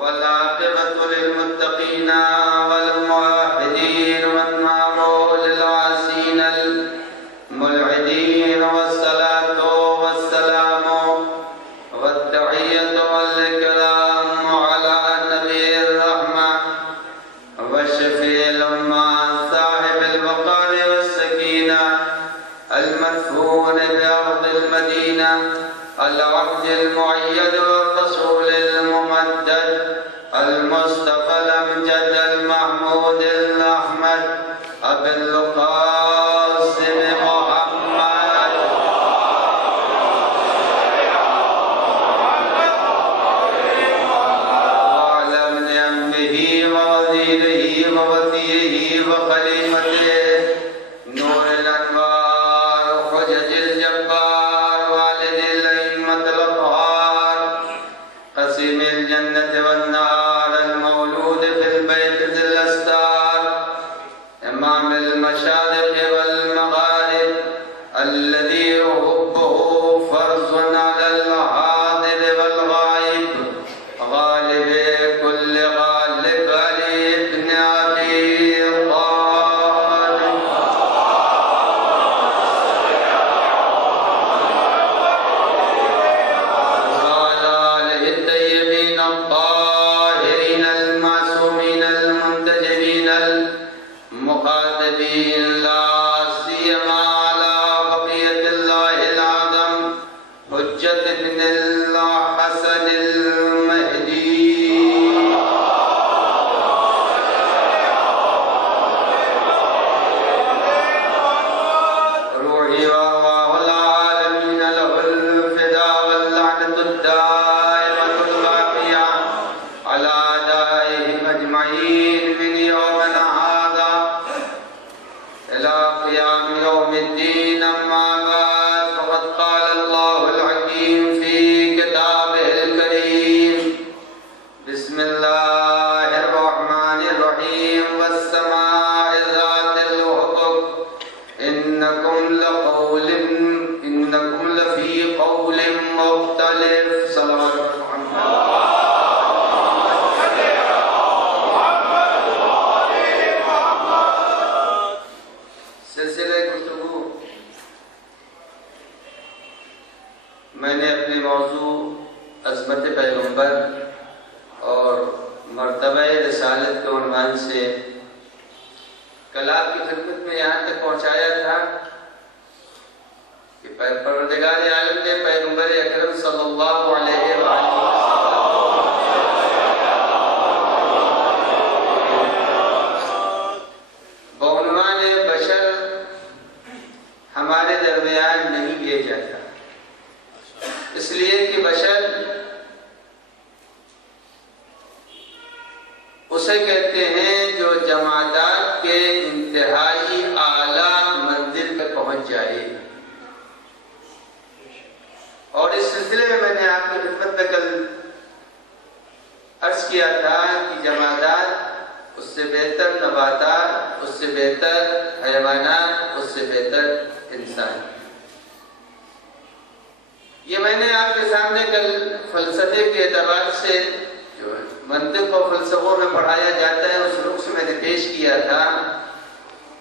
والعاقبة للمتقين والموحدين والنار للعاصين الملحدين والصلاة والسلام والتحية والإكرام على نبي الرحمة وشفيع الأمة صاحب الوقار والسكينة المدفون بأرض المدينة العبد المؤيد والرسول الممدد المصطفى الأمجد المحمود الأحمد أبي القاسم محمد وعلى ابن أمه ووزيره ووصيه وخليفته نور الأنوار حجج الجبار والد الأئمة الأطهار قسيم الجنة والنار المولود في البيت ذي الأستار إمام المشارق والمغارب الذي حبه فرض على الحاضر والغائب غالب كل غالب علي بن أبي طالب وعلى آله الطيبين الطاهرين المعصومين المنتجبين المخاطبين لا سيما على بقية الله الأعظم حجة بن الحسن المهدي روحي وأرواح العالمين له الفداء واللعنة الدائمة الباقية على أعدائهم أجمعين من يومنا هذا إلى قيام يوم الدين. أما بعد فقد قال الله الحكيم في كتابه الكريم بسم الله الرحمن الرحيم والسماء ذات الحبك إنكم لفي قول مختلف. صلوات محمد. سلسلہ گفتگو میں نے اپنے موضوع عظمت پیغمبر اور مرتبہ رسالت کے عنوان سے کل آپ کی خدمت میں یہاں تک پہنچایا تھا کہ پروردگار عالم نے پیغمبر اکرم صلی اللہ علیہ وآلہ بعنوان بشر ہمارے درمیان نہیں لے جاتا، اس لیے کہ بشر اسے کہتے ہیں جو جمادات کے انتہائی اعلیٰ منزل پہ پہنچ جائے. اور اس سلسلے میں نے آپ کی خدمت میں کل عرض کیا تھا کہ جمادات اس سے بہتر نباتات، اس سے بہتر حیوانات، اس سے بہتر انسان. یہ میں نے آپ کے سامنے کل فلسفے کے اعتبار سے جو منطق و فلسفوں میں پڑھایا جاتا ہے اس رخ سے میں نے پیش کیا تھا.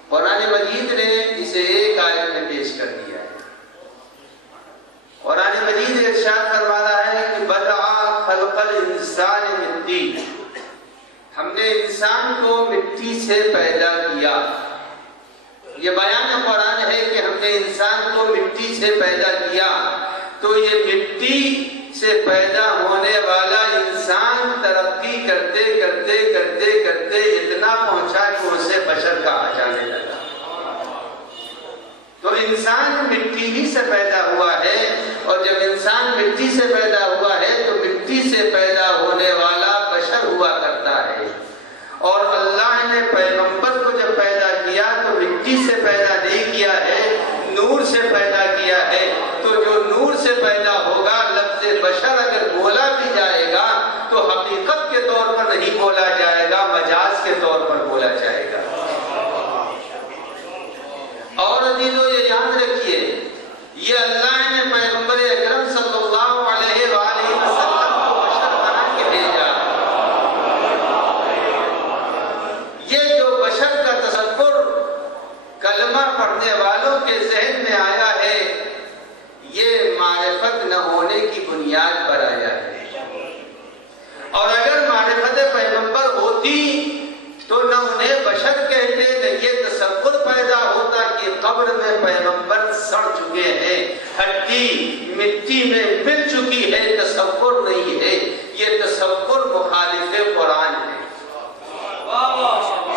قرآن مجید نے اسے ایک آیت میں پیش کر دیا ہے. قرآن مجید ارشاد فرما رہا ہے کہ بدع خلق الانسان من طین، ہم نے انسان کو مٹی سے پیدا کیا. یہ بیان قرآن ہے کہ ہم نے انسان کو مٹی سے پیدا کیا. تو یہ مٹی سے پیدا ہونے والا انسان ترقی کرتے کرتے کرتے کرتے اتنا پہنچا کہ اسے بشر کہا جانے لگا. تو انسان مٹی ہی سے پیدا ہوا ہے، اور جب انسان مٹی سے پیدا ہوا ہے تو مٹی سے پیدا ہونے والا بشر ہوا کرتا ہے. اور اللہ نے پیغمبر کو جب پیدا کیا تو مٹی سے پیدا نہیں کیا ہے، نور سے پیدا کیا ہے. تو جو نور سے پیدا ہوگا، لفظ بشر اگر بولا بھی جائے گا تو حقیقت کے طور پر نہیں بولا جائے گا، مجاز کے طور پر بولا جائے گا. اور عزیزو یہ یاد رکھیے، یہ اللہ نے پیغمبر اکرم صلی اللہ علیہ وآلہ وسلم چکے ہیں، ہڈی مٹی میں مل چکی ہے، تصور نہیں ہے، یہ تصور مخالف قرآن ہے۔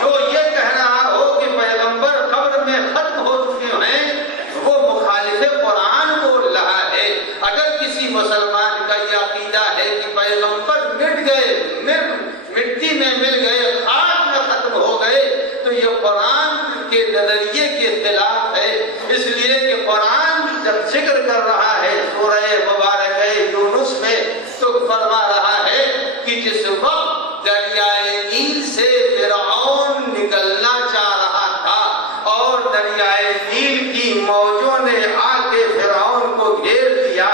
جو یہ کہہ رہا ہو کہ پیغمبر قبر میں ختم ہو چکے ہیں، وہ مخالف قرآن بول رہا ہے۔ اگر کسی مسلمان کا یہ عقیدہ ہے کہ پیغمبر مٹ گئے، مٹی میں مل گئے، خاک میں ختم ہو گئے، تو یہ قرآن کے نظریے کے خلاف ہے۔ اس لیے کہ قرآن جب ذکر کر رہا ہے سورہ مبارکہ یونس میں، تو فرما رہا ہے کہ جس وقت دریائے نیل سے فرعون نکلنا چاہ رہا تھا اور دریائے نیل کی موجوں نے آ کے فرعون کو گھیر دیا،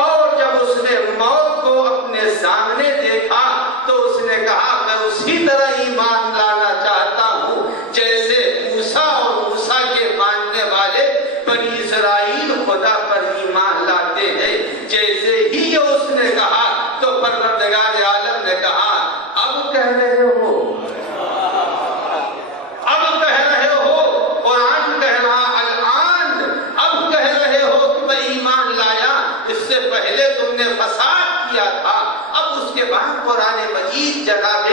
اور جب اس نے موت کو اپنے سامنے دیکھا تو اس نے کہا میں اسی طرح ایمان لانا چاہتا ہوں جیسے موسیٰ اور موسیٰ کے ماننے والے بنی اسرائیل خدا پر ایمان لاتے ہیں۔ جیسے ہی یہ اس نے کہا تو پروردگار عالم نے کہا اب کہہ رہے ہو، اب کہہ رہے ہو، قرآن کہہ رہا الآن، اب کہہ رہے ہو کہ میں ایمان لایا، اس سے پہلے تم نے فساد کیا تھا۔ اب اس کے بعد قرآن مجید جناب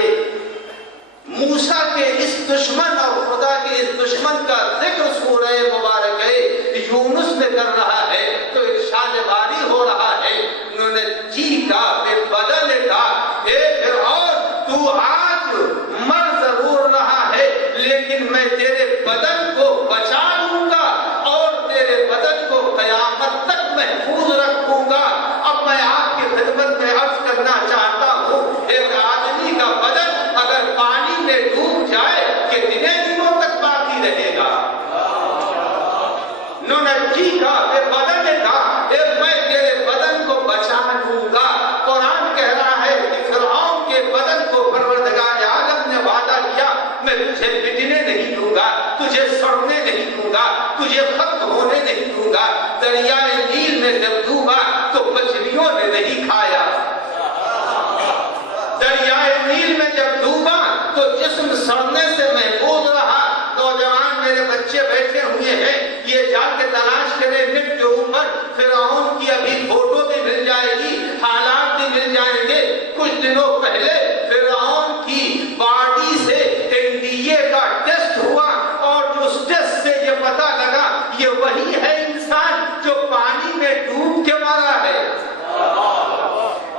موسیٰ کے اس دشمن اور خدا کے اس دشمن کا ذکر سورہ مبارکہ یونس میں کر رہا ہے، تو ارشاد باری ہو رہا ہے، انہوں نے چیخا بے بدل کہا اے فرعون تو آج مر ضرور رہا ہے لیکن میں تیرے بدن کو بچا لوں گا اور تیرے بدن کو قیامت تک محفوظ رکھوں گا۔ اب میں آپ کی خدمت میں عرض کرنا چاہتا ہوں، ایک آدمی کا بدن اگر پانی میں ڈوب جائے کتنے دنوں تک باقی رہے گا؟ انہوں نے چیخا کہ بدن نے کہا اے میں تیرے بدن کو بچا لوں گا۔ قرآن کہہ رہا ہے کہ فرعون کے بدن کو پروردگار عالم نے وعدہ کیا میں تجھے مٹنے نہیں دوں گا، تجھے سڑنے نہیں دوں گا، تجھے ختم ہونے نہیں دوں گا۔ دریائے نیل میں جب ڈوبا تو مچھلیوں نے نہیں کھایا، دریائے نیل میں جب ڈوبا تو جسم سڑنے سے محفوظ رہا۔ نوجوان میرے بچے بیٹھے ہوئے ہیں، یہ جا کے تلاش کرے نیٹ کے اوپر، فرعون کی ابھی فوٹو بھی مل جائے گی، حالات بھی مل جائیں گے۔ کچھ دنوں پہلے فرعون کی باڈی سے NDA کا ٹیسٹ ہوا اور جو اس ٹیسٹ سے یہ پتا لگا یہ وہی ہے انسان جو پانی میں ڈوب کے مرا ہے۔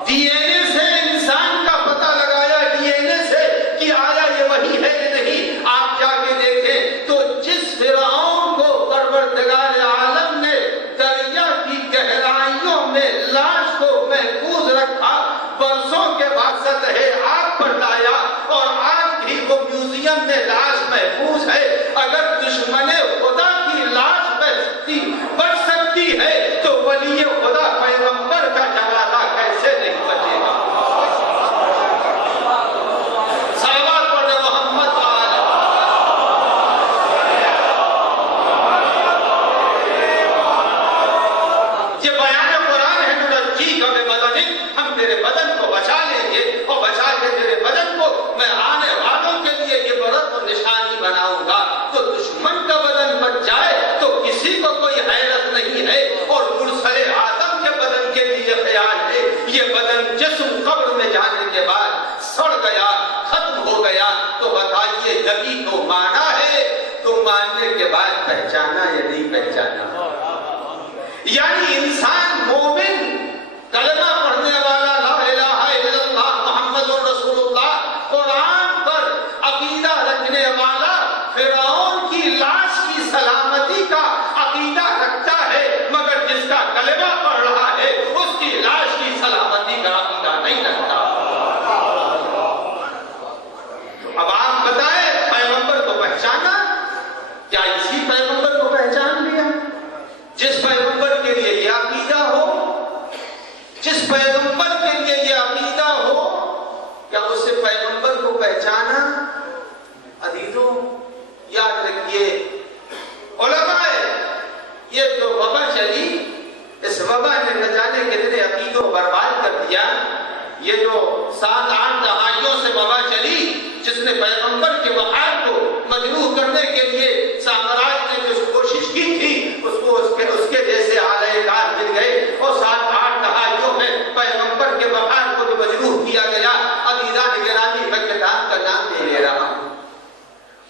DNA سے انسان کا پتہ لگایا، DNA سے کہ آیا یہ وہی ہے یا نہیں۔ آپ جا کے دیکھیں تو جس فرعون کو پروردگار عالم نے دریا کی گہرائیوں میں لاش کو محفوظ رکھا، برسوں کے بعد سطح آگ پر لایا اور آج بھی وہ میوزیم میں لاش محفوظ ہے۔ اگر دشمن خدا کی لاش بچ سکتی ہے تو ولی خدا پیغمبر کا جنازہ کیسے نہیں بچے گا؟ صلوات پڑھ محمد وعلی۔ یہ بیان قرآن ہے، ننجیک ببدنک، ہم تیرے بدن کو بچا لیں گے اور بچا کے تیرے بدن کو میں آنے والوں کے لیے عبرت اور نشانی بناؤں گا۔ تو دشمن کا بدن بچ جائے تو کسی کو کوئی حیرت نہیں ہے، اور مرسل آدم کے بدن کے لیے خیال ہے یہ بدن جسم قبر میں جانے کے بعد سڑ گیا، ختم ہو گیا، تو بتائیے نبی کو مانا ہے تو ماننے کے بعد پہچانا یا نہیں پہچانا؟ یعنی انسان مومن کلمہ پڑھنے والا لا الہ الا اللہ محمد رسول اللہ قرآن پر عقیدہ رکھنے والا فرعون کی لاش کی سلامتی کا عقیدہ رکھتا ہے، مگر جس کا کلمہ پڑھ رہا ہے اس کی لاش کی سلامتی کا عقیدہ نہیں رکھتا۔ اب آپ بتائیں پیغمبر کو پہچانا، کیا اسی پیغمبر کو پہچان لیا جس پیغمبر کے لیے یہ عقیدہ ہو، جس پیغمبر کے لیے یہ عقیدہ ہو؟ کیا اسے پیغمبر کو پہچانا؟ عزیزوں یاد رکھیے، علماء یہ جو وبا چلی، اس وبا نے نہ جانے کتنے عقیدوں کو برباد کر دیا۔ یہ جو 7-8 دہائیوں سے وبا چلی جس نے پیغمبر کے وقار کو مجروح کرنے کے لیے سامراج نے جو کوشش کی تھی اس کے جیسے آلۂ کار مل گئے اور 7-8 دہائیوں میں پیغمبر کے مقام کو جو مجروح کیا گیا. عزیزان گرامی میں کتاب کا نام نہیں لے رہا ہوں.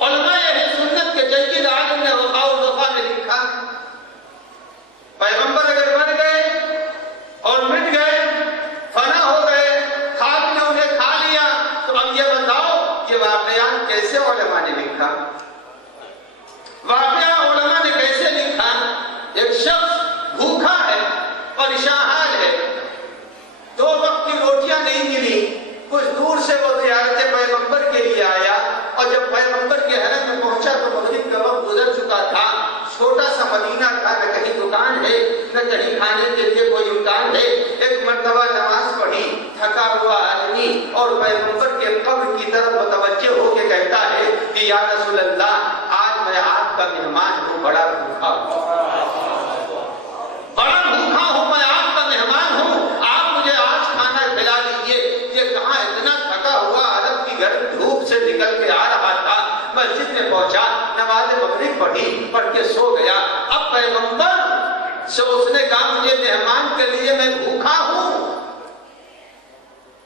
علماء اہل سنت کے جلیل عالم نے وفا الوفا میں لکھا پیغمبر اگر مر گئے اور مٹ گئے فنا ہو گئے خاک نے انہیں کھا لیا تو اب یہ بتاؤ یہ واقعات کیسے علماء نے لکھا؟ واقعہ علماء نے کیسے لکھا؟ ایک شخص بھوکا ہے پریشان حال ہے 2 وقت کی روٹیاں نہیں ملی کچھ دور سے وہ زیارت پیغمبر کے لیے آیا اور جب پیغمبر کے حرم میں پہنچا تو مغرب کا وقت گزر چکا تھا. چھوٹا سا مدینہ تھا نہ کہیں دکان ہے نہ کہیں کھانے کے لیے کوئی امکان ہے. ایک مرتبہ نماز پڑھی تھکا ہوا آدمی اور پیغمبر کے قبر کی طرف متوجہ ہو کے کہتا ہے کہ یا رسول اللہ آج میں آپ کا مہمان ہوں بڑا بھوکا ہوں میں آپ کا مہمان ہوں آپ مجھے آج کھانا کھلا دیجیے. یہ کہاں اتنا تھکا ہوا عرب کی گرم دھوپ سے نکل کے آ رہا تھا. مسجد میں پہنچا نماز مغرب پڑھی پڑھ کے سو گیا. اب پیغمبر سے اس نے کہا مجھے مہمان کے لیے میں بھوکا ہوں.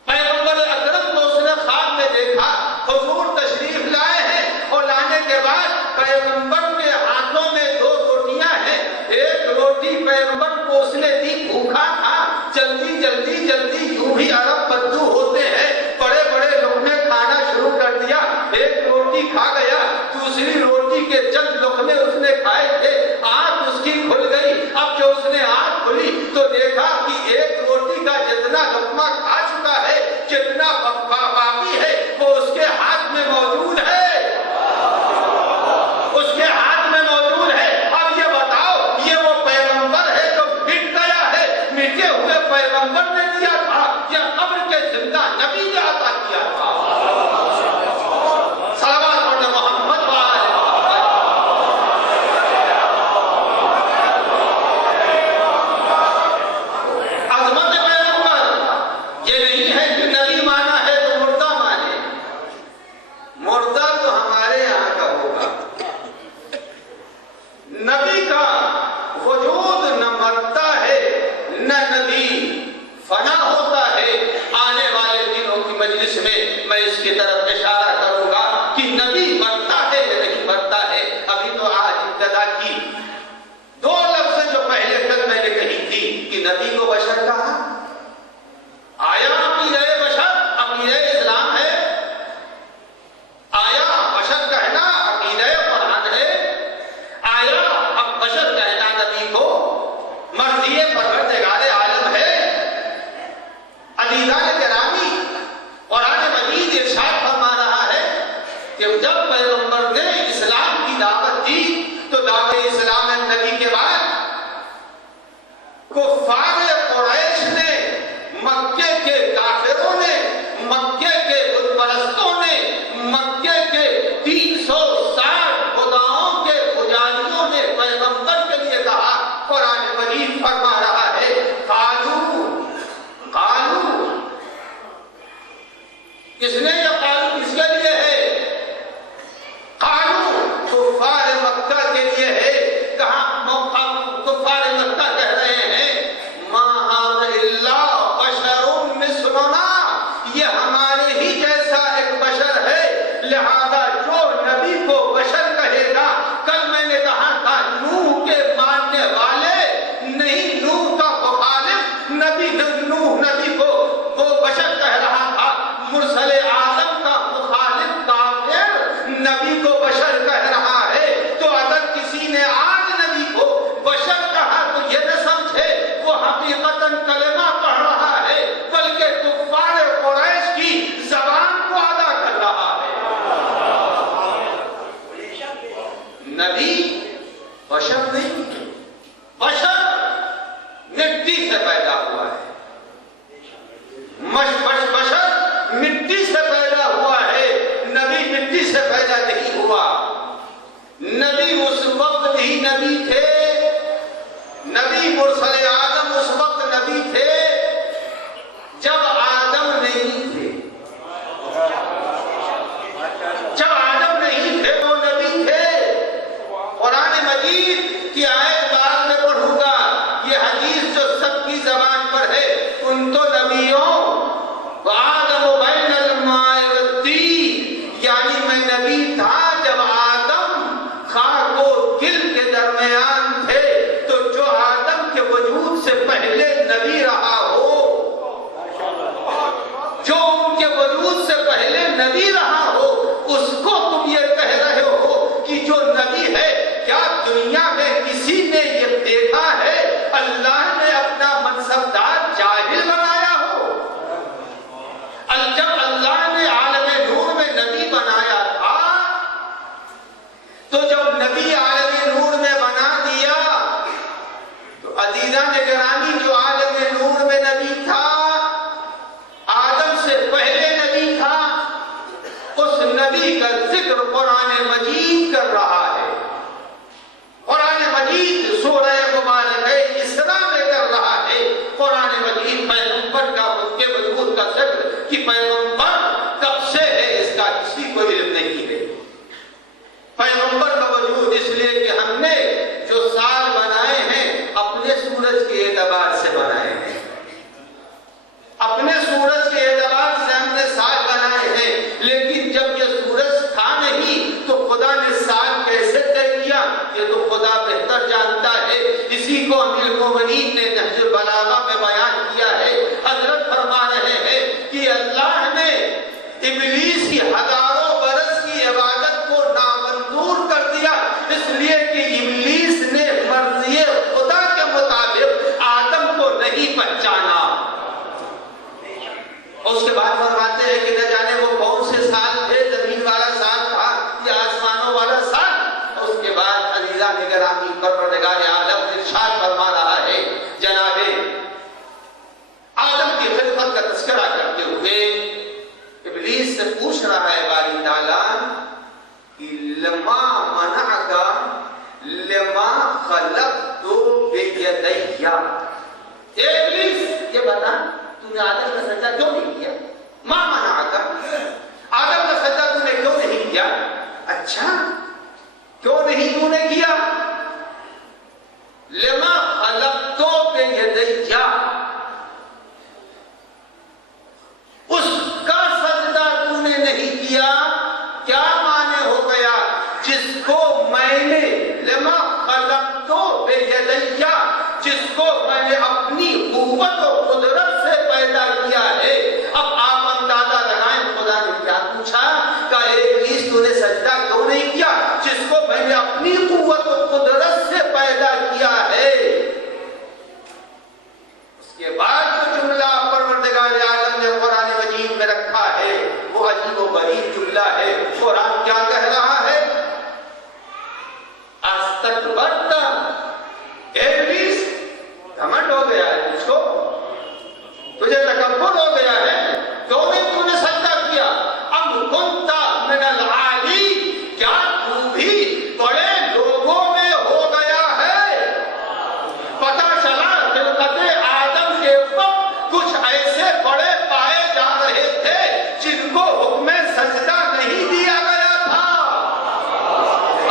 پیغمبر اکرم کو اس نے خواب میں دیکھا حضور تشریف لائے ہیں اور لانے کے بعد پیغمبر کے ہاتھوں میں 2 روٹیاں ہیں. ایک روٹی پیغمبر کو اس نے دی بھوکا تھا جلدی یوں بھی عرب بدو ہوتے ہیں بڑے بڑے لقمے کھانا شروع کر دیا. ایک روٹی کھا گیا دوسری روٹی کے چند لقمے اس نے کھائے تھے آنکھ اس کی کھل گئی. اب جو اس نے آنکھ کھلی تو دیکھا کہ ایک روٹی کا جتنا لقمہ کھا چکا ہے جتنا باقی ہے وہ اس کے ہاتھ میں موجود ہے اس کے ہاتھ میں موجود ہے. اب یہ بتاؤ یہ وہ پیغمبر ہے جو مٹ گیا ہے مٹے ہوئے پیغمبر نے دیا تھا یا قبر کے زندہ نبی نے عطا کیا تھا؟ نبی کو بشر کہا آیا عقیدہ بشر عقیدہ اسلام ہے آیا بشر کہنا عقیدہ قرآن ہے آیا اب بشر کہنا نبی کو مرضی پروردگار عالم ہے. عزیزان گرامی قرآن مجید ارشاد فرما رہا ہے کہ جب پیغمبر نے اسلام کی دعوت دی تو دعوت اسلام نبی کے بعد کفار قریش نے مکے کے کافروں نے مکے کے بت پرستوں نے مکے کے 360 خداؤں کے پجاریوں نے پیغمبر کے لیے کہا. قرآن مجید فرما رہا ہے قالو کس نے یہ قالو کس کے لیے ہے؟ قالو کفار مکہ کے لیے ہے. کہاں کفار مکہ کہہ رہے ہیں یہ ہمارے ہی جیسا ایک بشر ہے لہذا جو نبی کو بشر کہے گا. کل میں نے کہا تھا نوح کے ماننے والے نہیں نوح کا مخالف نوح نبی کو وہ بشر کہہ رہا تھا. مرسل اعظم کا مخالف کافر نبی کو بشر کہہ رہا ہے. تو اگر کسی نے آج نبی کو بشر کہا تو یہ نہ سمجھے وہ حقیقتاً کلمہ پڑھ رہا ہے بلکہ کفار قریش کی زبان کو ادا کر رہا ہے. نبی بشر نہیں بشر مٹی سے پیدا ہوا ہے. بشر مٹی سے پیدا ہوا ہے نبی مٹی سے پیدا نہیں ہوا. نبی اس وقت ہی نبی تھے نبی مرسل آدم اس وقت نبی تھے جب آدم نہیں تھے. جب آدم نہیں تھے وہ نبی تھے. قرآن مجید کی آیت بعد میں پڑھوں گا کے وجود سے پہلے نبی رہا ہو، اس کو تم یہ کہہ رہے ہو کہ جو نبی ہے، کیا دنیا میں کسی نے یہ دیکھا ہے اللہ نے اپنا منصبدار جاہل بنایا ہو؟ جب اللہ نے عالم نور میں نبی بنایا تھا، تو جب نبی عالم نور میں بنا دیا تو عزیزان گرامی، جو عالم نور میں نبی تھا، آدم سے پہلے نبی تھا، اس نبی کا ذکر قرآن مجید کر رہا ہے۔ قرآن مجید سورہ مبارکہ اسراء میں کر رہا ہے۔ قرآن مجید پیغمبر کا، ان کے وجود کا ذکر کہ پیغمبر کب سے ہے اس کا کسی کو علم نہیں ہے۔ پیغمبر کا وجود اس لیے کہ ہم نے جو سال بنائے ہیں اپنے سورج کے اعتبار سے بنائے ہیں، اپنے سورج کے اعتبار سے ہم نے سال بنائے ہیں، لیکن جب یہ سورج تھا نہیں تو خدا نے سال کیسے طے کیا یہ تو خدا بہتر جانتا ہے۔ اسی کو امیر المومنین نے نہج البلاغہ میں بیان کیا ہے۔ حضرت فرما رہے ہیں کہ اللہ نے ابلیس کی ہزاروں برس کی عبادت کو نامنظور کر دیا، اس لیے کہ ابلیس نے مرضی خدا کے مطابق آدم کو نہیں پہچانا۔ اس کے بعد فرماتے ہیں کہ نہ جانے وہ کون سے سال تھے، زمین والا سال تھا یا آسمانوں والا سال۔ اس کے بعد عزیزان گرامی، پروردگار عالم ارشاد فرما رہا ہے، جناب آدم کی خدمت کا تذکرہ کرتے ہوئے ابلیس سے پوچھ رہا ہے باری تعالیٰ کہ لما منعک لما خلقت بیدی، اے ابلیس یہ بتا تم نے آدم کا سجدہ کیوں نہیں کیا؟ ماں منعک، آدم کا سجدہ تم نے کیوں نہیں کیا؟ اچھا کیوں نہیں تم نے کیا؟ لما خلقت بیدی، اس کا سجدہ تم نے نہیں کیا، کیا معنی ہو گیا؟ جس کو میں نے لما خلقت بیدی، جس کو میں نے اپنی قوت و قدرت سے پیدا کیا ہے۔ اب آپ اندازہ لگائیں خدا نے کیا پوچھا کہ اے ابلیس تو نے سجدہ کیوں نہیں کیا؟ جس کو میں نے اپنی قوت و قدرت سے پیدا کیا ہے۔ اس کے بعد جو جملہ پروردگار عالم نے قرآن مجید میں رکھا ہے وہ عجیب و غریب جملہ ہے۔ قرآن کیا کہہ رہا ہے؟ استکبرت، اے ابلیس گھمنڈ ہو گیا ہے تجھ کو، تجھے تکبر ہو گیا ہے، کیوں نہیں تو نے سجدہ کیا؟ ام کنت من العالی، کیا تو بھی بڑے لوگوں میں ہو گیا ہے؟ پتہ چلا خلقت آدم کے وقت کچھ ایسے بڑے پائے جا رہے تھے جن کو حکم سجدہ نہیں دیا گیا تھا۔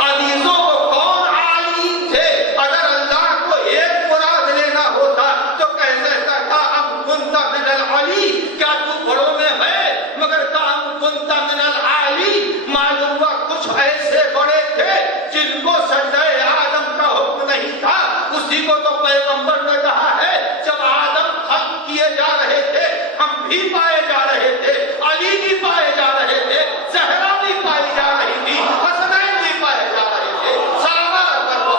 عزیزوں کو کون عالم تھے؟ اگر اللہ کو ایک مراد لینا ہوتا تو کہہ دیتا تھا ام کنت من العالی، کیا تو بڑوں میں ہے؟ مگر کہا ام کنت من العالی، معلوم ہوا کچھ ایسے بڑے تھے جن کو سجدہ آدم کا حکم نہیں تھا۔ اسی کو تو پیغمبر نے کہا ہے جب آدم خلق کیے جا رہے تھے ہم بھی پائے جا رہے تھے، علی بھی پائے جا رہے تھے، زہرا بھی پائی جا رہی تھی، حسنین بھی پائے جا رہے تھے، صحابہ اکبر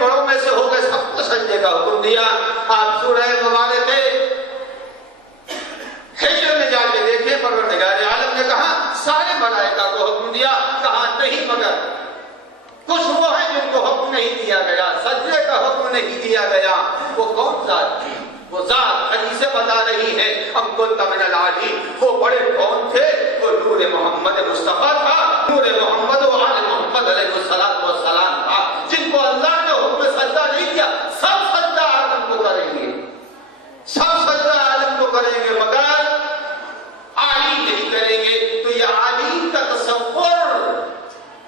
بڑوں میں سے ہو گئے، سب کو سجدے کا حکم دیا۔ آپ سورہ مبارکہ حجر میں جا کے دیکھیں، پروردگار عالم نے کہا سارے ملائکہ کو حکم دیا، کہا نہیں مگر کچھ وہ ہیں جن کو حکم نہیں دیا گیا، سجدے کا حکم نہیں دیا گیا۔ وہ کون ذات تھی؟ وہ ذات حدیثیں بتا رہی ہے ام کنت من العالی، وہ بڑے کون تھے؟ وہ نور محمد مصطفیٰ تھا، نور محمد و آل محمد علیہ السلام تھا، جن کو اللہ نے حکم سجدہ نہیں کیا۔ سب سجدہ آدم کو کریں گے، سب سجدہ آدم کو کریں گے، مگر عالی نہیں کریں گے۔ تو یہ عالی کا تصور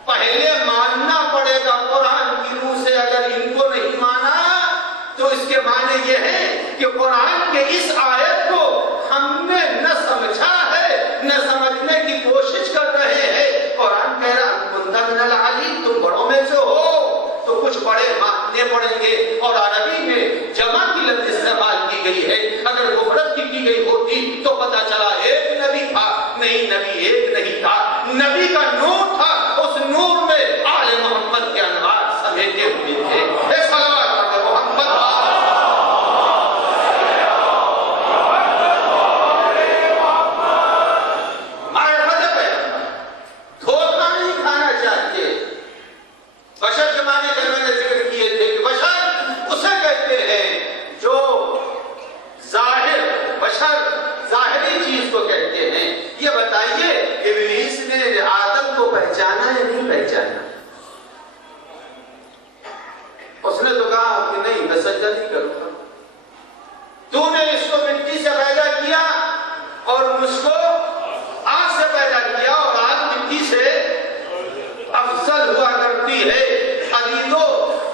پہلے ماننا پڑے گا، قرآن کی روح بڑے ماننے پڑیں گے. اور عربی میں جمع کی لفظ استعمال کی گئی ہے. اگر مفرد کی گئی ہوتی تو پتہ چلا ایک نبی تھا. نہیں، نبی ایک نہیں تھا، نبی کا نور تھا. اس نور میں آل محمد کے انوار سمیٹے ہوئے تھے. ایک صلوات پڑھیں محمد. بشر کے معنی جو میں نے ذکر کیے تھے کہ بشر اسے کہتے ہیں جو بشر ظاہری چیز کو کہتے ہیں. یہ بتائیے ابلیس نے آدم کو پہچانا یا نہیں پہچانا؟ اس نے تو کہا کہ نہیں، میں سجدہ نہیں کروں گا. تو نے اس کو مٹی سے پیدا کیا اور مجھ کو آگ سے پیدا کیا، اور آگ مٹی سے افضل ہوا کرتی ہے. ابھی تو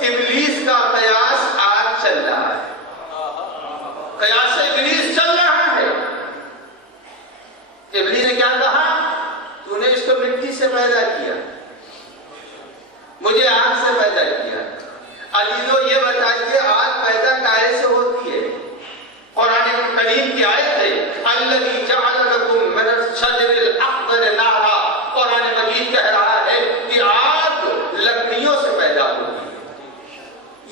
ابلیس کا قیاس آج چل رہا ہے، قیاس ابلیس چل رہا ہے. ابلیس نے کیا کہا؟ تو نے اس کو مٹی سے پیدا کیا، مجھے آگ سے پیدا کیا. ابھی تو یہ بتائیے آگ پیدا کائے سے ہوتی ہے؟ قرآن کریم کی آیت ہے الذی جعل لکم من الشجر الاخضر نارا. قرآن مجید کہہ رہا ہے کہ آگ لکڑیوں سے پیدا ہوتی ہے.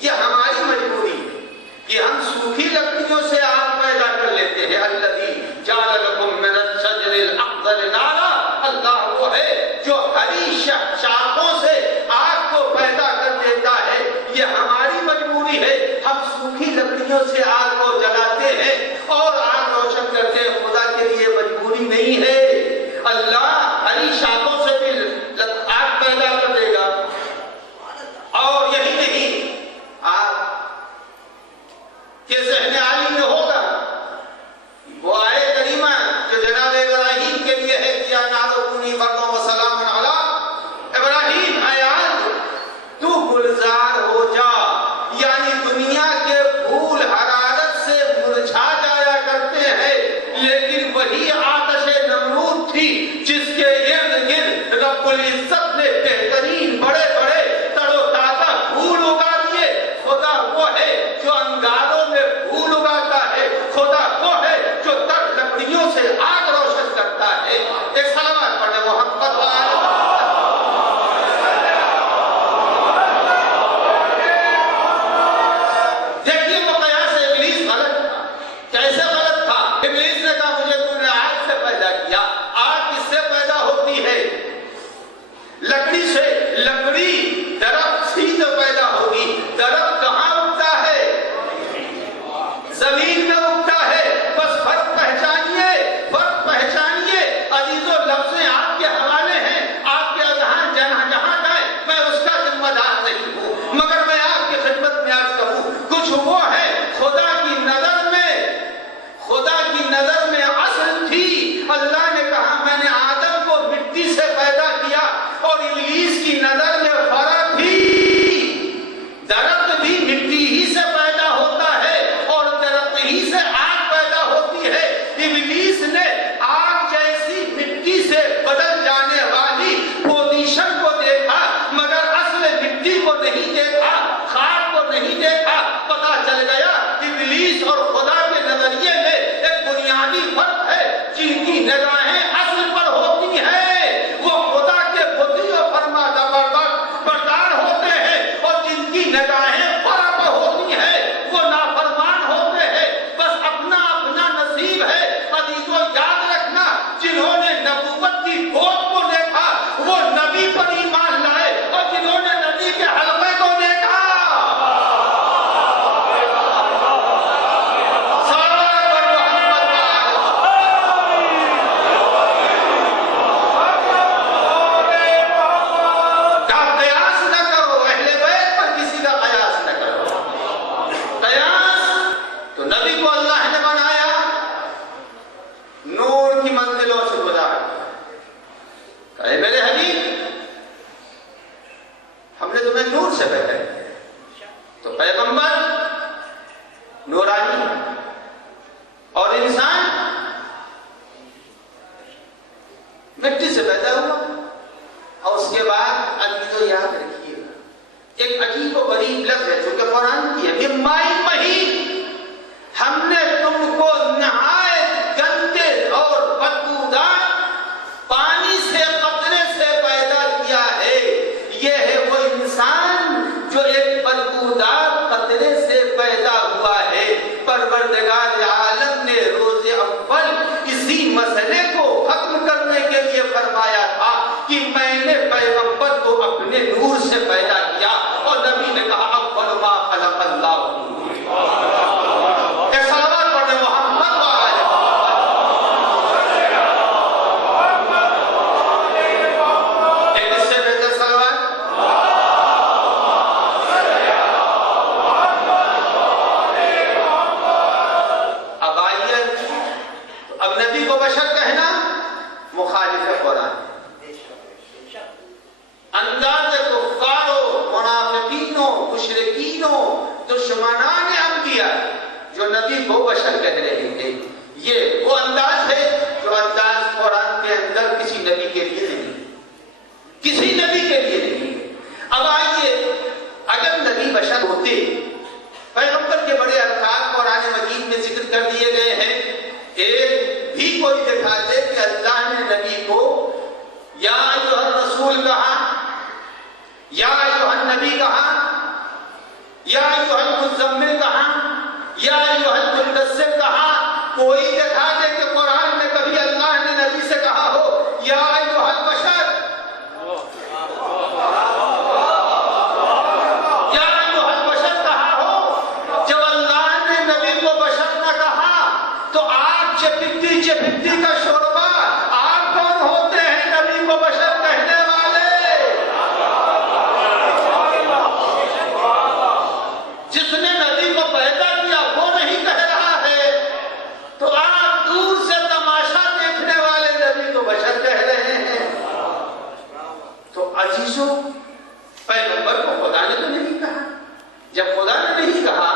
یہ ہماری مجبوری ہے کہ ہم سوکھی لکڑیوں سے آگ پیدا کر لیتے ہیں. الذی جعل لکم من الشجر الاخضر نارا. اللہ وہ ہے جو ہری شاخوں سے آگ کو پیدا کر دیتا ہے. یہ ہماری مجبوری ہے. ہم سوکھی لکڑیوں سے آگ کو جلاتے ہیں اور آگ روشن کرتے ہیں. خدا کے لیے مجبوری نہیں ہے. اللہ ہری شاخوں سے بھی آگ پیدا کر دے گا. اور یہی نہیں، آگ کے ذہن عالی میں ہوگا وہ آئے کریمہ جو جناب ابراہیم کے لیے ہے کیا نارو کونی بردوں و سلام علی ابراہیم. اے آگ تو گلزار ہو جا. یعنی دنیا کے پھول حرارت سے مرجھا جایا کرتے ہیں، لیکن وہی آتش نمرود تھی جس کے ارد گرد رب العزت نے بہترین بڑے بڑے تر و تازہ پھول اگا دیے. خدا وہ ہے جو انگاروں میں پھول اگاتا ہے. خدا وہ ہے جو تر لکڑیوں سے آگ روشن کرتا ہے. ایک صلوات پڑھیں محمد والے. دیکھیے وہ قیاس ابلیس غلط تھا. کیسے غلط تھا؟ ابلیس نے کہا مجھے تم نے آگ سے پیدا کیا. آگ کس سے پیدا ہوتی ہے؟ لکڑی سے. لکڑی درخت ہی تو پیدا ہوگی. درخت کہاں اگتا ہے؟ زمین میں اگتا ہے. بس فرق پہچانیے، فرق پہچانیے. عزیزو لفظیں آپ کے حوالے ہیں. آپ کے اذہان جہاں جہاں جائے میں اس کا ذمہ دار نہیں ہوں، مگر میں آپ کی خدمت میں عرض کروں کچھ وہ ہے خدا کی نظر میں اصل تھی. اللہ نے کہا میں نے آدم کو مٹی سے پیدا کیا، اور ابلیس کی نظر میں فرق تھی. درخت بھی مٹی ہی سے پیدا ہوتا ہے اور درخت ہی سے آگ پیدا ہوتی ہے. ابلیس نے آگ جیسی مٹی سے بدل جانے والی پوزیشن کو دیکھا، مگر اصل مٹی کو نہیں دیکھا، خاک کو نہیں دیکھا. پتا چل گیا ابلیس اور خدا کے نظریے میں ایک بنیادی فرق ہے. جن کی نگاہیں اصل پر ہوتی ہیں وہ خدا کے بتی و فرما بردار ہوتے ہیں، اور جن کی نگاہیں فرا پر ہوتی ہیں وہ نافرمان ہوتے ہیں. بس اپنا اپنا نصیب ہے. عزیزو یاد رکھنا، جنہوں نے نبوت کی گود کو دیکھا وہ نبی پر ایمان لائے، اور جنہوں نے نبی کے حلقے کو دیکھا ایک عجیب و غریب عجیب لفظ ہے چونکہ قرآن کی ہے، مائی مہین، ہم نے تم کو نہایت گندے اور بدبودار پانی سے قطرے سے پیدا کیا ہے۔ یہ ہے وہ انسان جو ایک بدبودار قطرے سے پیدا ہوا ہے۔ پروردگار عالم نے روز اول اسی مسئلے کو ختم کرنے کے لیے فرمایا تھا کہ میں نے پیغمبر کو اپنے نور سے پیدا کیا، اور نبی نے کہا اول ما خلق اللہ۔ دشمنان انبیاء جو نبی کو بشر کہہ رہے تھے، یہ وہ انداز ہے جو انداز قرآن کے اندر کسی نبی کے لیے نہیں، کسی نبی کے لیے نہیں۔ اب آئیے، اگر نبی بشر ہوتے، پیغمبر کے بڑے ارکان قرآن مجید میں ذکر کر دیے گئے ہیں، ایک بھی کوئی دکھا دے کہ اللہ نے نبی کو یا ایھا الرسول کہا، یا ایھا النبی کہا، یا ایھا المزمل کہا، یا ایھا المدثر کہا؟ کوئی دکھا دے کہ قرآن میں کبھی اللہ نے نبی سے کہا ہو یا ایھا البشر، یا ایھا البشر کہا ہو؟ جب اللہ نے نبی کو بشر نہ کہا تو آپ چپٹی کا شوربہ، آپ کون ہوتے ہیں نبی کو بشر کہنے والے؟ جس نے نبی کو پیدا کیا وہ نہیں کہہ رہا ہے، تو آپ دور سے تماشا دیکھنے والے نبی کو بشر کہہ رہے ہیں۔ تو عزیزوں، پیغمبر کو خدا نے تو نہیں کہا، جب خدا نے نہیں کہا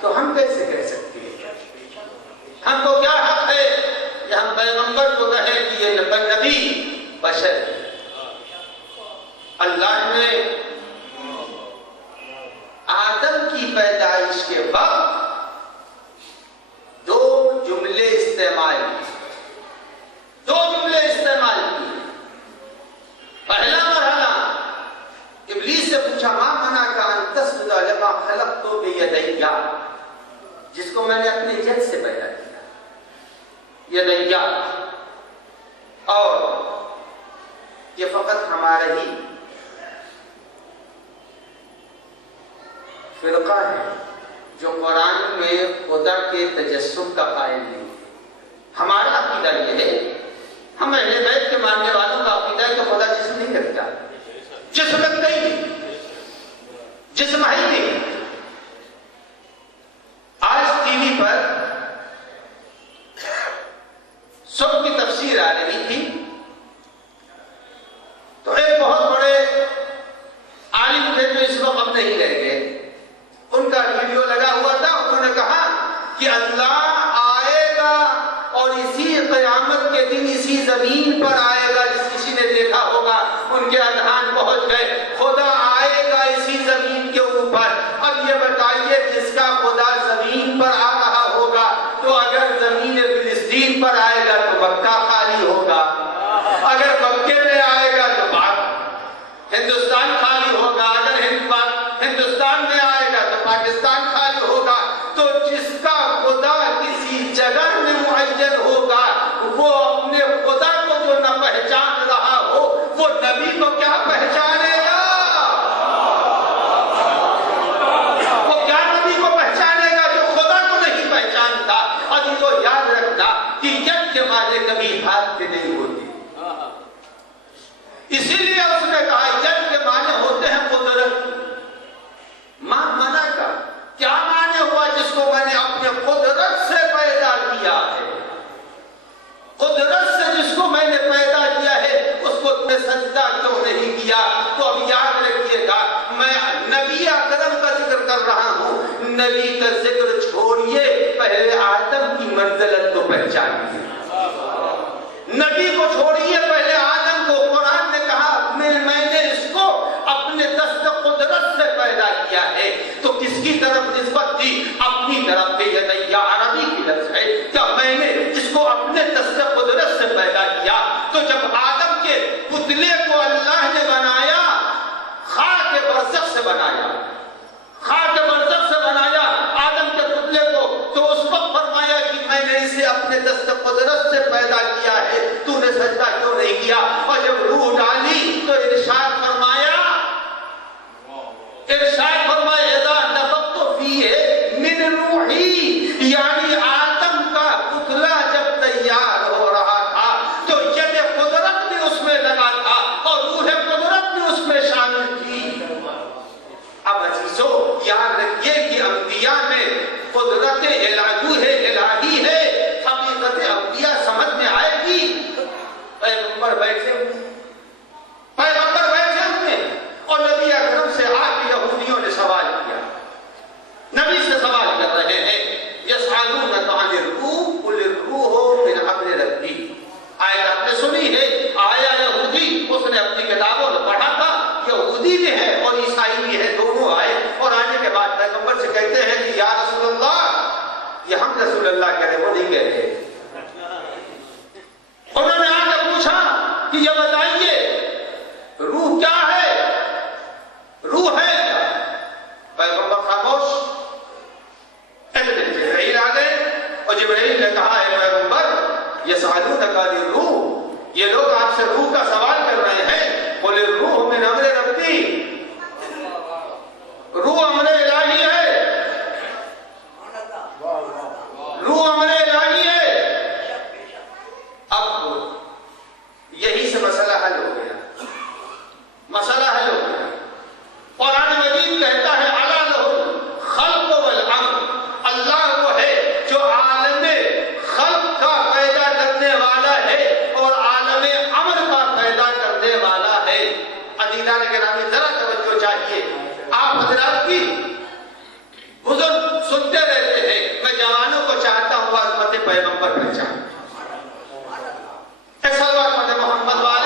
تو ہم کیسے کہہ سکتے ہیں؟ ہم کو کیا حق ہے کہ ہم پیغمبر کو کہیں کہ یہ نبی بشر ہے؟ اللہ نے آدم کی پیدائش کے وقت دو جملے استعمال کیے۔ پہلا مرحلہ، ابلیس سے پوچھا ما منعک ان تسجد لما خلقت بیدی، جس کو میں نے اپنے ید سے پیدا کیا، یدیا، اور یہ فقط ہمارا ہی فرقہ ہے جو قرآن میں خدا کے تجسم کا قائل نہیں۔ ہمارا عقیدہ یہ ہے، ہم اہل بیت کے ماننے والوں کا عقیدہ ہے کہ خدا جسم نہیں رکھتا، جسم رکھتا ہی نہیں، جسم ہی نہیں۔ آج ٹی وی پر سب کی تفسیر آ رہی تھی، تو ایک بہت بڑے عالم تھے جو اس وقت اب نہیں رہ گئے، ان کا ویڈیو لگا ہوا تھا، انہوں نے کہا کہ اللہ آئے گا اور اسی قیامت کے دن اسی زمین پر آئے گا۔ جس کسی نے دیکھا ہوگا ان کے اذہان پہنچ گئے، خدا آئے گا اسی زمین کے اوپر۔ اب یہ بتائیے، جس کا خدا زمین پر آ رہا ہوگا تو اگر زمین فلسطین پر آئے گا تو مکہ خالی ہوگا، اگر مکے میں آئے گا تو ہندوستان خالی ہوگا، اگر ہندوستان میں آئے گا تو پاکستان خالی ہوگا۔ تو جس کا خدا کسی جگہ میں معین ہوگا، وہ اپنے خدا کو جو نہ پہچان رہا ہو، وہ نبی کو کیا پہچانے گا؟ وہ کیا نبی کو پہچانے گا جو خدا کو نہیں پہچانتا؟ ابھی تو یاد رکھنا کہ ید کے معنی کبھی ہاتھ کے نہیں ہوتے، اسی لیے اس نے کہا ید کے معنی ہوتے ہیں قدرت۔ ماں منع کا کیا معنی ہوا؟ جس کو میں نے اپنے قدرت سے پیدا کیا ہے، قدرت سے جس کو میں نے پیدا کیا ہے اس کو میں سجدہ کیوں نہیں کیا؟ تو اب یاد رکھیے گا، میں نبی اکرم کا ذکر کر رہا ہوں، نبی کا ذکر چھوڑیے، پہلے آدم کی منزلت کو پہچانیے، نبی کو چھوڑیے، پہلے آدم کو۔ قرآن نے کہا میں نے اس کو اپنے دست قدرت سے پیدا کیا ہے۔ برزخ سے بنایا، خاک برزخ سے بنایا آدم کے پتلے کو، تو اس وقت فرمایا کہ میں نے اسے اپنے دست قدرت سے پیدا کیا ہے، تو نے سجدہ کیوں نہیں کیا؟ اور جب روح ڈالی تو ارشاد فرمایا اذا نفخت فیہ من روحی، یعنی آدم کا پتلا جب تیار ہو رہا تھا تو ید قدرت بھی اس میں لگا تھا اور روح قدرت بھی اس میں شامل تھی۔ اب عزیزو یاد رکھیے کہ انبیاء میں قدرت الہی ہے، حقیقت انبیاء سمجھ میں آئے گی۔ پیغمبر بیٹھے ہوئے اور نبی اکرم سے آ کے یہودیوں نے سوال کیا، نبی سے سوال کر رہے ہیں، یسألونک عن الروح قل الروح من امر ربی۔ آیت آپ نے سنی ہے، آیا یہودی، اس نے اپنی کتابوں میں پڑھا تھا، یہودی بھی ہے اور عیسائی بھی ہے، دونوں آئے اور آنے کے بعد پیغمبر سے کہتے ہیں کہ یا رسول اللہ، یہ ہم رسول اللہ کہہ رہے، وہ نہیں کہہ رہے۔ انہوں نے آ کے پوچھا کہ یہ بتائیے روح کیا ہے، روح ہے کیا؟ پیغمبر خاموش۔ جبرائیل آ گئے اور جبرائیل نے کہا ہے پیغمبر یسألونک عن الروح، یہ لوگ آپ سے روح کا سوال کر رہے ہیں، قل الروح من امر ربی، روح امر الہی ہے، روح امر الہی ہے۔ اب یہی سے مسئلہ حل ہو گیا، مسئلہ حل ہو گیا۔ قرآن مجید کہتا ہے الا لہ الخلق والامر، اللہ وہ ہے جو عالم خلق کا پیدا کرنے والا ہے اور عالم امر کا پیدا کرنے والا ہے۔ عزیزان گرامی ذرا توجہ چاہیے، آپ حضرات کی بزرگ سنتے رہتے ہیں، میں جوانوں کو چاہتا ہوں عظمت پیغمبر پر چاہتا ہوں، صلوات محمد والے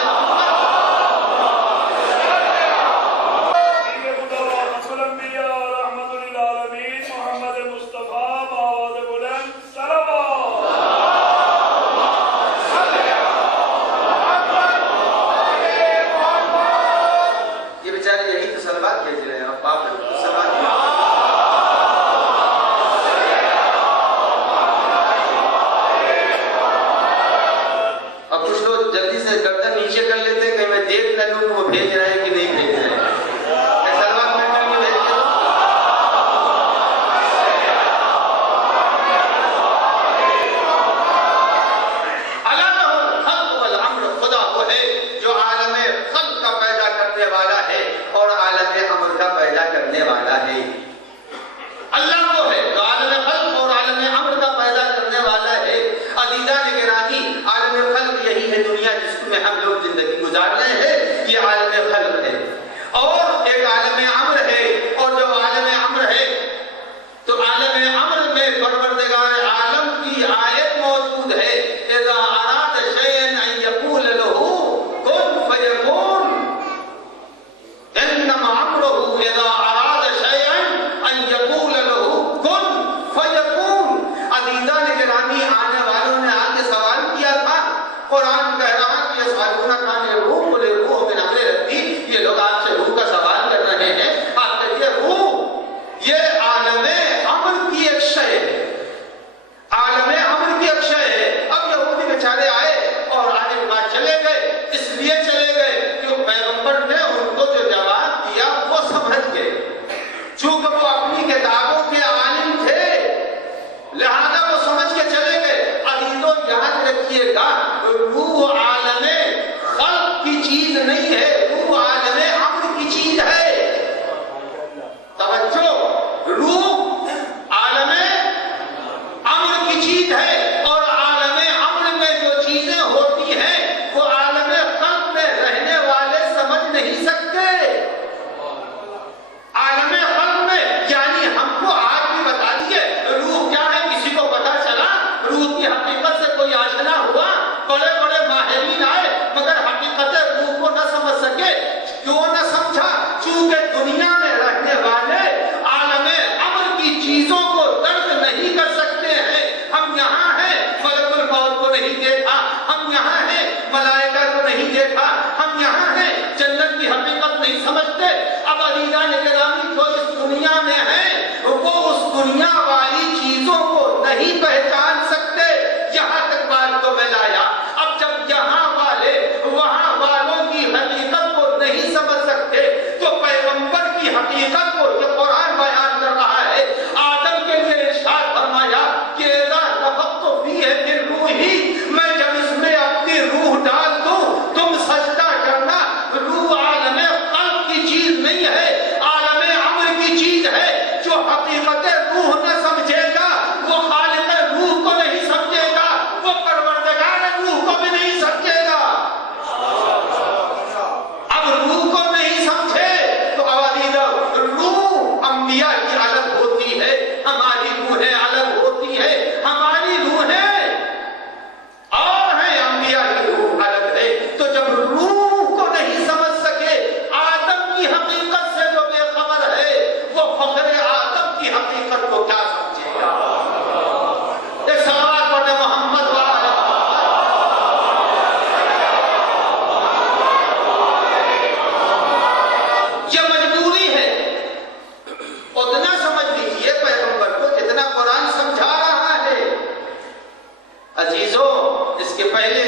حقیقت کو یہ قرآن بیان کر رہا ہے. آدم کے لیے ارشاد فرمایا کہ اذا نفخت فیہ من روحی، میں جب اس میں اپنی روح ڈال دوں تم سجدہ کرنا. روح عالم قلب کی چیز نہیں ہے، عالم امر کی چیز ہے. جو حقیقت روح نہ سمجھے گا وہ خالق روح کو نہیں سمجھے گا، وہ پروردگار روح کو بھی نہیں سمجھے گا. اب روح کو نہیں سمجھے تو روح انبیاء کی الگ ہوتی ہے، ہماری روحیں الگ ہوتی ہے. ہماری روحیں اور ہیں، انبیاء کی روح الگ ہے. تو جب روح کو نہیں سمجھ سکے، آدم کی حقیقت سے جو بے خبر ہے، وہ فخر آدم کی حقیقت کو کیا سمجھے گا؟ ایک سوال پڑھے محمد یہ مجبوری ہے. اتنا سمجھ لیجئے پیغمبر کو جتنا قرآن سمجھا رہا ہے. عزیزوں، اس کے پہلے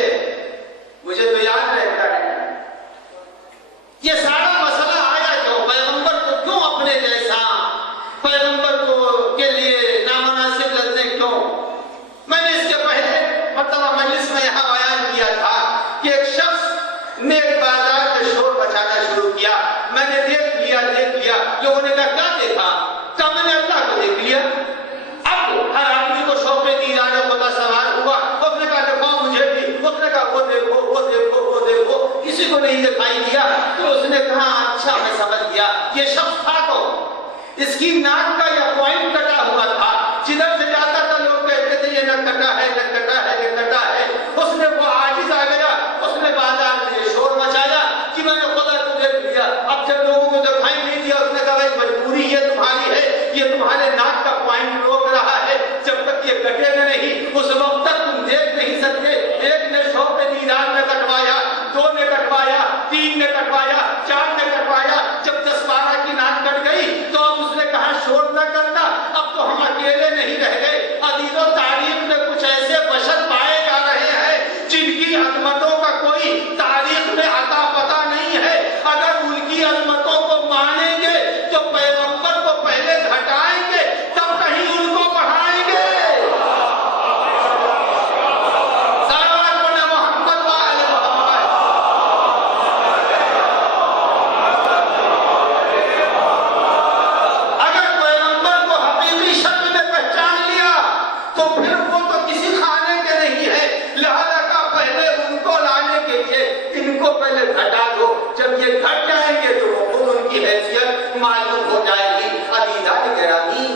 مجھے تو یاد رہتا ہے یہ سارا مسئلہ آیا کیوں، پیغمبر کو کیوں اپنے جیسا، پیغمبر کو کے لیے نامناسب لفظیں کیوں. میں نے اس کے پہلے مرتبہ مجلس میں یہاں بیان کیا تھا کہ ایک شخص نے ایک بازار میں شور مچانا شروع کیا. میں نے دیکھ لیا. لوگوں نے کہا کیا دیکھا؟ کہا میں نے اللہ کو دیکھ لیا. اب ہر آدمی کو شوق دیدار خدا سوال ہوا. اس نے کہا دکھاؤ مجھے بھی. اس نے کہا وہ دیکھو وہ دیکھو وہ دیکھو. کسی کو نہیں دکھائی دیا. تو اس نے کہا اچھا میں سمجھ گیا یہ شخص تھا کون. اس کی ناک کا یہ پوائنٹ کٹا ہوا تھا. جدھر سے جاتا تھا لوگ کہتے تھے یہ نہ کٹا ہے نہ کٹا ہے یہ کٹا ہے. اس نے وہ عاجز آ گیا. اس نے بازار میں شور مچایا کہ میں نے خدا کو دیکھ لیا. اب جب لوگوں کو دکھائی نہیں دیا اس نے کہا مجبوری یہ تمہاری ہے، یہ تمہارے ناک کا پوائنٹ روک رہا ہے. جب تک یہ کٹے گا نہیں اس وقت تک تم دیکھ نہیں سکتے. ایک نے شوق دیدار میں کٹوایا، 2 نے کٹوایا، 3 نے کٹوایا، 4 نے کٹوایا. جب 10-12 کی ناک کٹ گئی تو اب اس نے کہا شور نہ کرنا، اب تو ہم اکیلے نہیں رہ گئے. عزیزوں، تاریخ میں کچھ ایسے بشر پائے جا رہے ہیں جن کی عظمتوں کا کوئی تاریخ میں عطا پتہ نہیں ہے. اگر ان کی عظمتوں کو مانیں گے تو پیغمبر کو پہلے گھٹائیں گے تب کہیں ان کو بڑھائیں گے. صلوات پڑھیں محمد و آل محمد. اگر پیغمبر کو حقیقی شکل میں پہچان لیا تو پھر وہ تو کسی کھانے کے نہیں ہے. لہذا کا پہلے ان کو لانے کے لیے ان کو پہلے گھٹا دو. جب یہ گھٹ جائیں گے تو وہ ان کی حیثیت معلوم ہو جائے گی. عزیزان گرامی،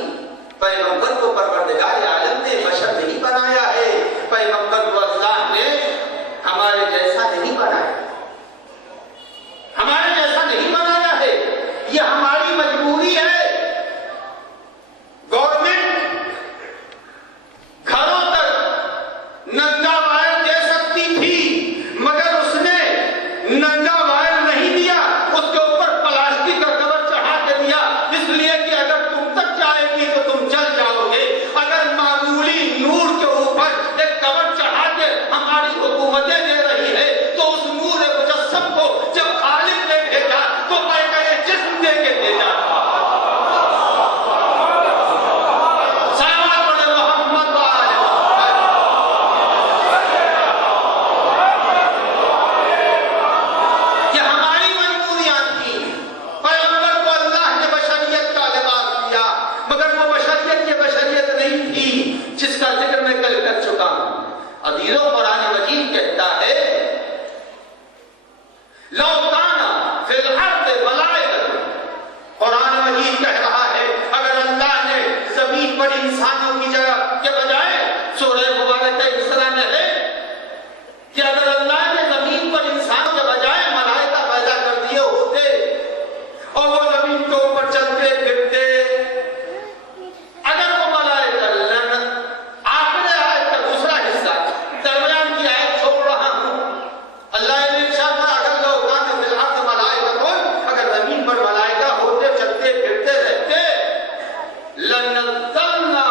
پیغمبر کو پروردگار عالم نے بشر نہیں بنایا ہے. پیغمبر کو اللہ نے ہمارے جیسا نہیں بنایا، ہمارے جیسا نہیں بنایا ہے. یہ ہماری مجبوری ہے. گورنمنٹ گھروں تک ننگا وائر دے سکتی تھی مگر اس نے ننگا وائر نہیں دیا. اس کے اوپر پلاسٹک کا کور چڑھا کے دیا، اس لیے کہ اگر تم تک جائے گی تو تم جل جاؤ گے. اگر معمولی نور کے اوپر ایک کور چڑھا کے ہماری حکومتیں دے رہی ہے تو اس نور مجسم کو جب خالق نے بھیجا تو پیکر جسم دے کے بھیجا. صلوات پڑھیں محمد و آل محمد. یہ ہماری مجبوریاں تھیں. پیغمبر کو اللہ نے بشریت کا لباس دیا مگر وہ بشریت یہ بشریت نہیں تھی جس کا ذکر میں کل کر چکا ہوں. عزیزوں، قرآن مجید کہتا ہے لو کان فی الارض ملائکۃ. قرآن مجید کہہ رہا ہے اگر اللہ نے زمین پر انسانوں کی جگہ کے بجائے، سورہ مبارکہ اسراء میں ہے کہ اگر اللہ نے زمین پر انسانوں کے بجائے ملائکہ پیدا کر دیے ہوتے اور وہ زمین کے اوپر چلتے پھرتے، اگر وہ ملائکہ آخر آیت کا دوسرا حصہ درمیان کی آیت چھوڑ رہا ہوں. اللہ نے ارشاد کہا اگر لو کان فی الارض ملائکۃ، اگر زمین پر ملائکہ ہوتے چلتے پھرتے رہتے، لنزلنا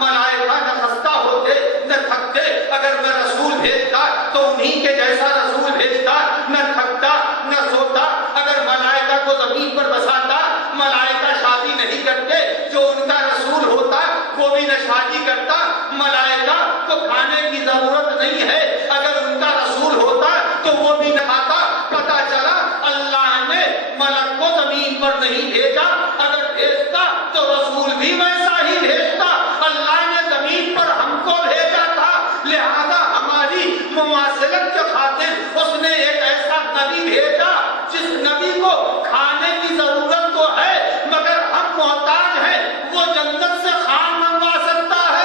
ملائکہ نہ خستہ ہوتے نہ تھکتے، اگر میں رسول بھیجتا تو انہی کے جیسا رسول بھیجتا، نہ تھکتا نہ سوتا۔ اگر ملائکہ کو زمین پر بساتا، ملائکہ شادی نہیں کرتے، جو ان کا رسول ہوتا وہ بھی نہ شادی کرتا۔ ملائکہ کو کھانے کی ضرورت نہیں ہے، اگر ان کا رسول ہوتا تو وہ بھی نہ کھاتا۔ پتہ چلا اللہ نے ملک کو زمین پر نہیں بھیجا، اگر بھیجتا تو رسول بھی ویسا ہی بھیجتا۔ اللہ نے زمین پر ہم کو بھیجا تھا، لہذا ہماری مماثلت کے خاطر اس نے ایک ایسا نبی بھیجا جس نبی کو کھانے کی ضرورت تو ہے مگر ہم محتاج ہیں، وہ جنت سے خوان منگوا سکتا ہے۔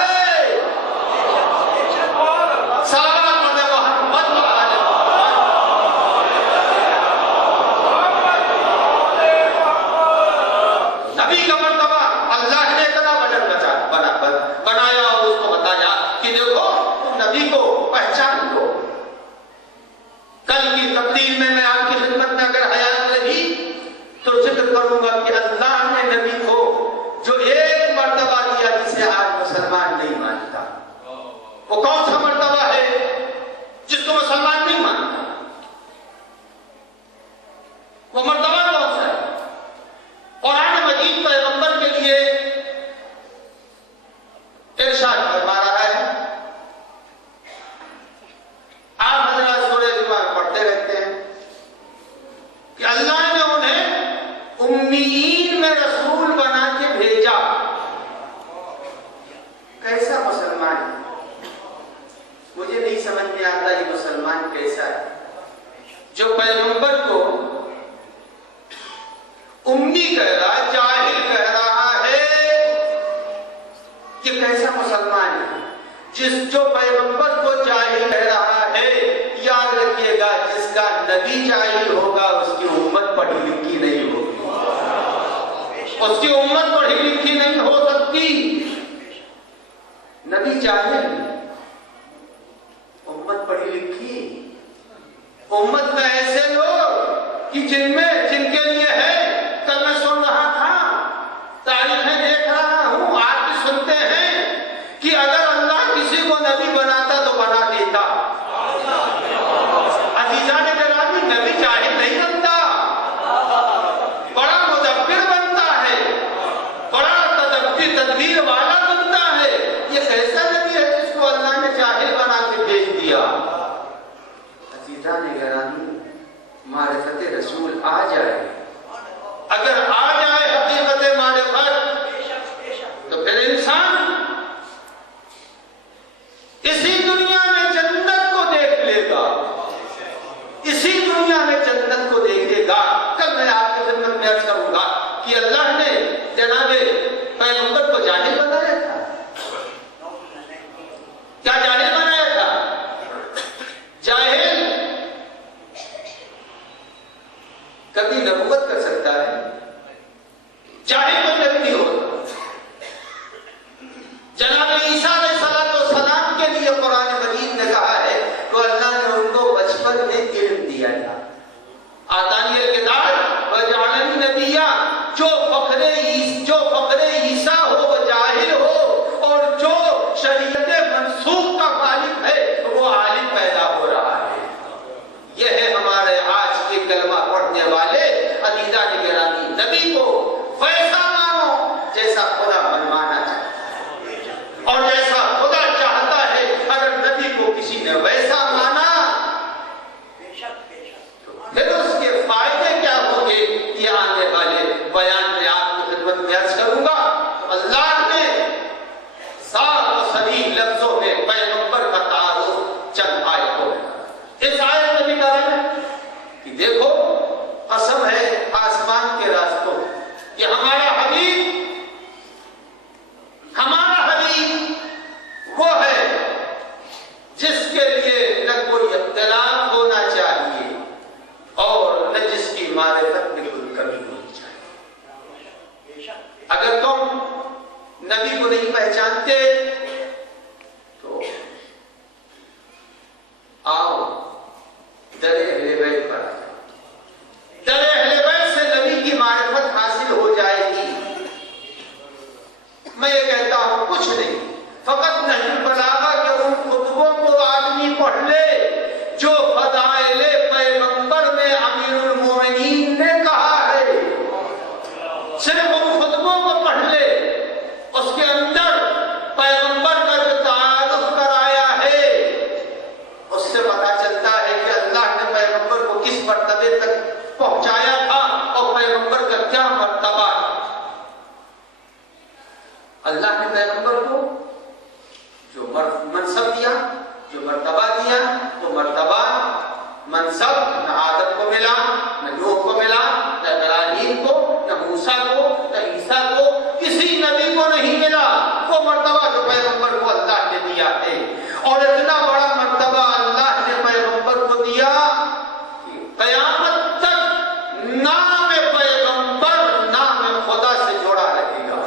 صلوات محمد وعلی نبی کا مرتبہ اللہ نے اتنا بنایا اور اس کو بتایا کہ دیکھو تم نبی کو پہچان لو۔ کل کی تبدیل میں آپ کی خدمت میں اگر حیات رہی تو ذکر کروں گا کہ اللہ نے نبی کو جو ایک مرتبہ دیا جسے آج مسلمان نہیں مانتا، وہ کون سا مرتبہ ہے جس کو مسلمان نہیں مانتا؟ وہ مرتبہ کون سا ہے؟ قرآن مجید پیغمبر کے لیے ارشاد فرما رہا ہے، آپ حضرات سورہ جمعہ پڑھتے رہتے ہیں کہ اللہ نے انہیں امیین میں رسول بنا کے بھیجا۔ کیسا مسلمان ہے؟ مجھے نہیں سمجھ میں آتا یہ مسلمان کیسا ہے جو پیغمبر کو امی کہہ رہا ہے، جاہل کہہ رہا ہے۔ یہ کیسا مسلمان ہے جو پیغمبر کو جاہل کہہ رہا ہے؟ یاد رکھیے گا، جس کا نبی جاہل ہوگا اس کی امت پڑھی لکھی نہیں ہوگی، اس کی امت پڑھی لکھی نہیں ہو سکتی۔ نبی جاہل، امت پڑھی لکھی۔ امت میں ایسے لوگ کہ جن کے لیے ہے، کل میں سن رہا تھا، تاریخیں دیکھ رہا ہوں، آپ بھی سنتے ہیں کہ اگر اللہ کسی کو نبی بناتا تو بنا دیتا۔ عزیزان گرامی، نبی جاہل نہیں بنتا، بڑا مدبر بنتا ہے، بڑا تدبیر والا بنتا ہے۔ یہ کیسا نبی ہے جس کو اللہ نے جاہل بنا کے بھیج دیا؟ عزیزان گرامی، معرفت رسول آ جائے، اگر آ جائے حقیقت معرفت، تو پھر انسان اسی دنیا میں جنت کو دیکھ لے گا، اسی دنیا میں جنت کو دیکھے گا۔ کل میں آپ کی خدمت میں عرض کروں گا کہ اللہ نے جناب پیغمبر کو جاہل بنایا تھا۔ کیا جاہل بنایا تھا؟ جاہل کبھی نبوت کر سکتا ہے، جاہل کو کبھی نہیں ہوتا۔ جناب عیسیٰ علیہ السلام کے لیے قرآن مجید نے کہا ہے کہ اللہ نے ان کو بچپن میں علم دیا تھا۔ آتانی الکتاب وجعلنی نبیا، جو فخر عیسیٰ ہو وہ جاہل ہو، اور جو شریعت منسوخ کا خالق ہے وہ عالم پیدا ہو رہا ہے۔ یہ ہے ہمارے آج کے کلمہ پڑھنے والے عزیزان گرامی، نبی کو ویسا مانو جیسا خدا منوانا چاہتا ہے، اور جیسا خدا چاہتا ہے۔ اگر نبی کو کسی نے ویسا مانا تو پھر اس کے فائدے کیا ہوں گے، یہ آنے والے بیان میں آپ کی خدمت میں عرض کروں گا۔ تو اللہ نے صاف و صریح لفظوں میں پیغمبر کا تعارف چند آیتوں میں، اس آیت میں بھی کہا ہے کہ دیکھو قسم ہے آسمان کے راستوں کہ ہمارا حبیب وہ ہے جس کے لیے نہ کوئی اختلاف ہونا چاہیے اور نہ جس کی معرفت میں کوئی کمی ہونی چاہیے۔ اگر تم نبی کو نہیں پہچانتے تو آؤ درے اہل بیت پر آ جاؤ، درے اہل بیت سے نبی کی معرفت حاصل ہو جائے گی۔ میں یہ کہتا ہوں کچھ نہیں، فقط نہیں بلاغا کہ ان خطبوں کو آدمی پڑھ لے جو فضائل پیغمبر میں امیر المومنین نے کہا ہے، صرف ان خطبوں کو پڑھ لے، اس کے اندر پیغمبر کا جو تعارف کرایا ہے اس سے پتہ چلتا ہے کہ اللہ نے پیغمبر کو کس مرتبے تک پہنچایا تھا اور پیغمبر کا کیا مرتبہ ہے۔ اللہ نے پیغمبر کو جو منصب دیا، جو مرتبہ دیا، وہ مرتبہ منصب نہ آدم کو ملا، نہ نوح کو ملا، نہ ابراہیم کو، نہ موسیٰ کو، نہ عیسیٰ کو، کسی نبی کو نہیں ملا۔ وہ مرتبہ جو پیغمبر کو اللہ نے دیا ہے، اور اتنا بڑا مرتبہ اللہ نے پیغمبر کو دیا کہ قیامت تک نام پیغمبر نام خدا سے جوڑا رہے گا،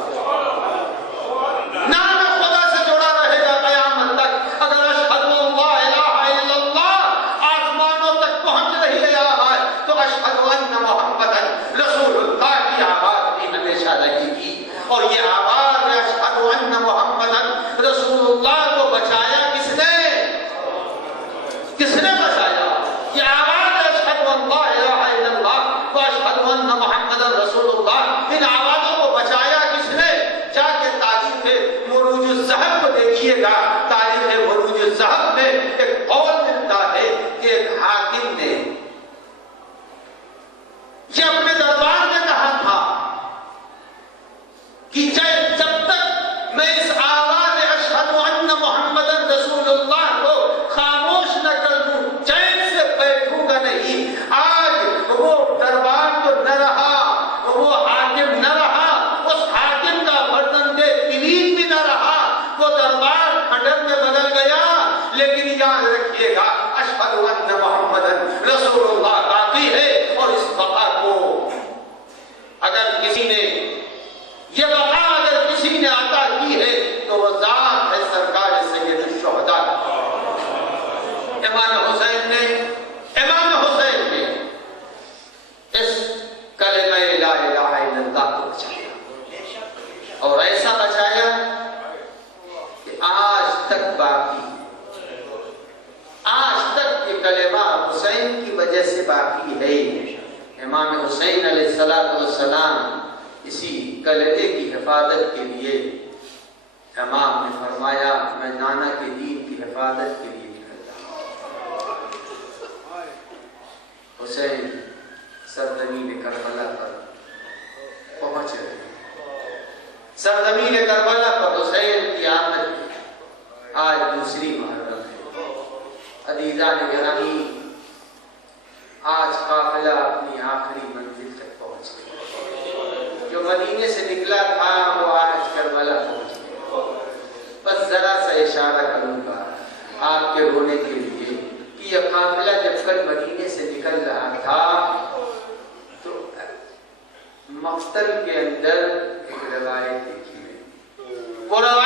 نام خدا سے جوڑا رہے گا قیامت تک۔ اگر اشہد اللہ الہ الا اللہ آسمانوں تک پہنچ رہی ہے آواز، تو اشہد ان محمد رسول اللہ کی آواز بھی ہمیشہ رہے گی۔ اور یہ آواز اشہد ان محمد رسول اللہ کو بچایا کس نے؟ کس نے بچایا؟ یہ آواز اشہد ان لا الہ الا اللہ و اشہد ان محمد رسول اللہ، ان آوازوں کو بچایا کس نے؟ جا کے تاریخ مروج الذہب کو دیکھیے گا، تاریخ مروج الذہب میں ایک قول ملتا ہے کہ ایک حاکم نے یہ اپنے دربار میں کہا تھا کہ جب تک میں اس آواز اشہد ان محمد رسول اللہ کو خاموش نہ کر دوں چین سے بیٹھوں گا نہیں۔ آج وہ دربار تو نہ رہا، وہ حاکم نہ رہا، اس حاکم کا برتن دے کلیم بھی نہ رہا، وہ دربار کھنڈر میں بدل گیا، لیکن یاد رکھیے گا اشہد ان محمد رسول اللہ باقی ہے۔ اور اس بقا کو اگر کسی نے، یہ بقا اگر کسی نے عطا کی ہے تو وہ ذات ہے سرکار سید الشہداء امام حسین نے اس کلمہ لا الہ الا اللہ کو بچایا، اور ایسا بچایا کہ آج تک باقی، آج تک یہ کلمہ حسین کی وجہ سے باقی ہے۔ امام حسین علیہ السلام اسی کلمے کی حفاظت کے لیے امام نے فرمایا میں نانا کے دین کی حفاظت کے لیے نکلتا ہوں۔ حسین سرزمین کربلا پر پہنچ رہے، سرزمین کربلا پر حسین کی آمد آج دوسری محرم ہے۔ عزیزان گرامی، آج قافلہ اپنی آخری منزل تک پہنچ گیا، جو مدینے سے نکلا تھا وہ آج کربلا پہنچ گیا۔ بس ذرا سا اشارہ کروں گا آپ کے رونے کے لیے کہ یہ قافلہ جب کل مدینے سے نکل رہا تھا تو مقتل کے اندر ایک روایت دیکھی ہے، وہ روایت